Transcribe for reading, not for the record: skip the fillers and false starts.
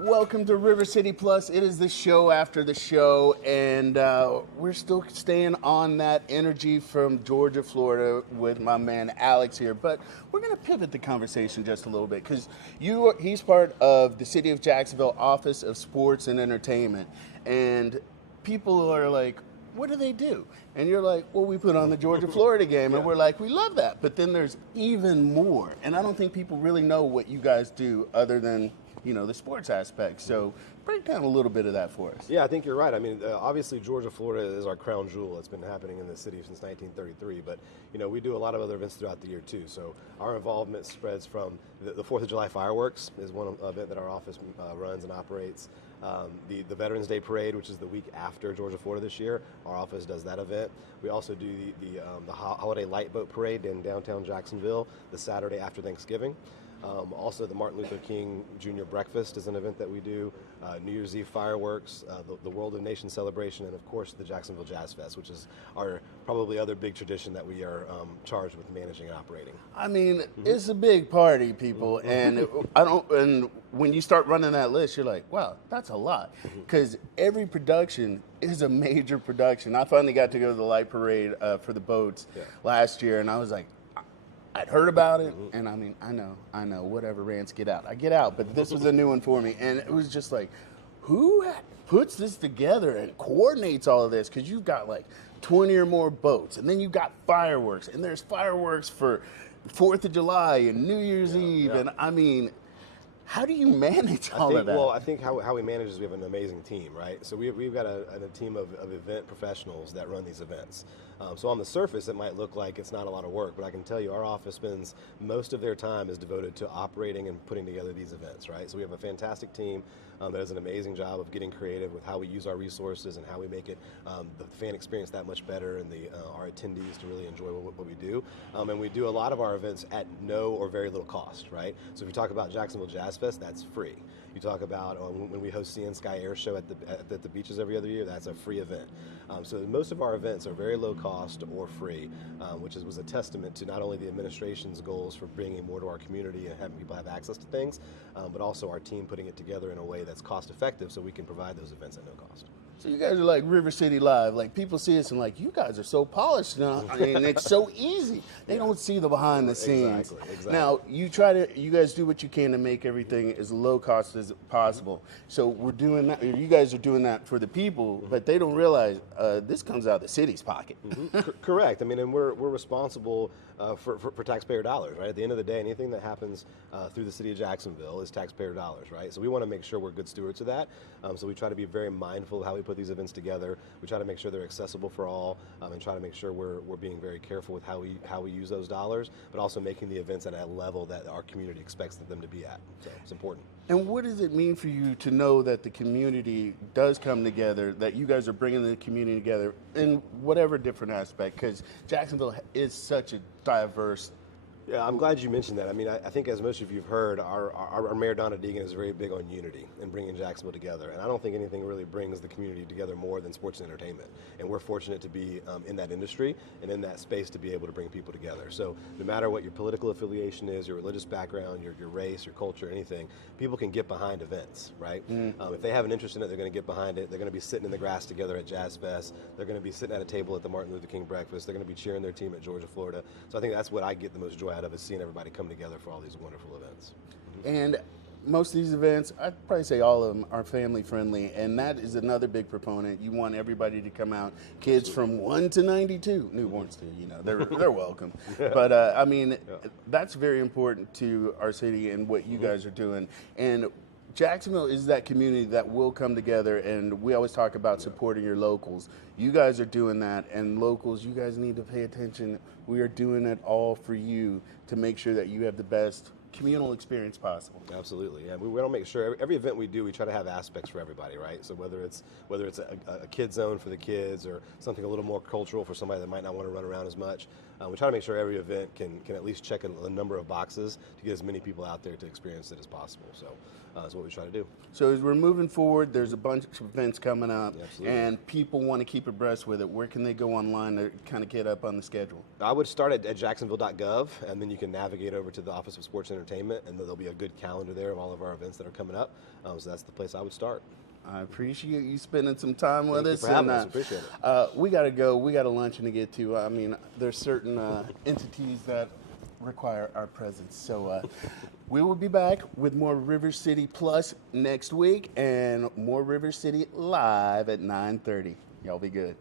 Welcome to River City Plus. It is the show after the show, and we're still staying on that energy from Georgia, Florida, with my man Alex here. But we're going to pivot the conversation just a little bit because he's part of the City of Jacksonville Office of Sports and Entertainment, and people are like, what do they do? And you're like, well, we put on the Georgia-Florida game, and we're like, we love that. But then there's even more, and I don't think people really know what you guys do other than the sports aspect. So break down a little bit of that for us. Yeah, I think you're right. I mean, obviously Georgia, Florida is our crown jewel. It's been happening in the city since 1933, but we do a lot of other events throughout the year too. So our involvement spreads from the 4th of July fireworks is one event that our office runs and operates. The Veterans Day Parade, which is the week after Georgia, Florida this year, our office does that event. We also do the Holiday Light Boat Parade in downtown Jacksonville the Saturday after Thanksgiving. Also, the Martin Luther King Jr. Breakfast is an event that we do, New Year's Eve fireworks, the World of Nations celebration, and of course the Jacksonville Jazz Fest, which is our probably other big tradition that we are charged with managing and operating. I mean, it's a big party, people, and and when you start running that list, you're like, wow, that's a lot, because every production is a major production. I finally got to go to the light parade for the boats last year, and I was like, I'd heard about it, and I mean, I know, whatever, rants, get out. I get out, but this was a new one for me, and it was just like, who puts this together and coordinates all of this? Because you've got like 20 or more boats, and then you've got fireworks, and there's fireworks for 4th of July and New Year's Eve, and I mean, how do you manage all of that? Well, I think how we manage is we have an amazing team, right? So we've got a team of event professionals that run these events. So on the surface, it might look like it's not a lot of work, but I can tell you our office spends most of their time is devoted to operating and putting together these events, right? So we have a fantastic team that does an amazing job of getting creative with how we use our resources and how we make it the fan experience that much better and our attendees to really enjoy what we do. And we do a lot of our events at no or very little cost, right? So if you talk about Jacksonville Jazz Fest, that's free. You talk about when we host CN Sky Air Show at the beaches every other year, that's a free event. So most of our events are very low cost or free, which was a testament to not only the administration's goals for bringing more to our community and having people have access to things, but also our team putting it together in a way that's cost effective so we can provide those events at no cost. So you guys are like River City Live. Like, people see us and like, you guys are so polished now. I mean, it's so easy. They don't see the behind the scenes. Exactly. Now, you guys do what you can to make everything as low cost as possible. So we're doing that. You guys are doing that for the people, but they don't realize this comes out of the city's pocket. Correct. I mean, and we're responsible for taxpayer dollars, right? At the end of the day, anything that happens through the city of Jacksonville is taxpayer dollars, right? So we want to make sure we're good stewards of that. So we try to be very mindful of how we put these events together. We try to make sure they're accessible for all, and try to make sure we're being very careful with how we use those dollars, but also making the events at a level that our community expects them to be at. So it's important. And what does it mean for you to know that the community does come together, that you guys are bringing the community together in whatever different aspect? Because Jacksonville is such a diverse. Yeah, I'm glad you mentioned that. I mean, I think as most of you've heard, our Mayor Donna Deegan is very big on unity and bringing Jacksonville together. And I don't think anything really brings the community together more than sports and entertainment. And we're fortunate to be in that industry and in that space to be able to bring people together. So no matter what your political affiliation is, your religious background, your race, your culture, anything, people can get behind events, right? If they have an interest in it, they're going to get behind it. They're going to be sitting in the grass together at Jazz Fest. They're going to be sitting at a table at the Martin Luther King Breakfast. They're going to be cheering their team at Georgia, Florida. So I think that's what I get the most joy out of, is seeing everybody come together for all these wonderful events. And most of these events, I'd probably say all of them, are family friendly, and that is another big proponent. You want everybody to come out, kids from 1 to 92, newborns too, they're welcome. But I mean, that's very important to our city and what you guys are doing. And Jacksonville is that community that will come together, and we always talk about supporting your locals. You guys are doing that, and locals, you guys need to pay attention. We are doing it all for you to make sure that you have the best communal experience possible. Absolutely, yeah. We want to make sure every event we do, we try to have aspects for everybody, right? So whether it's a kid zone for the kids or something a little more cultural for somebody that might not want to run around as much, We try to make sure every event can at least check a number of boxes to get as many people out there to experience it as possible. So that's what we try to do. So as we're moving forward, there's a bunch of events coming up, Absolutely. and people want to keep abreast with it. Where can they go online to kind of get up on the schedule? I would start at jacksonville.gov, and then you can navigate over to the Office of Sports Entertainment, and there'll be a good calendar there of all of our events that are coming up. So that's the place I would start. I appreciate you spending some time with us. Thank you for having us. Appreciate it. We got to go. We got a luncheon to get to. I mean, there's certain entities that require our presence. So we will be back with more River City Plus next week and more River City Live at 9:30. Y'all be good.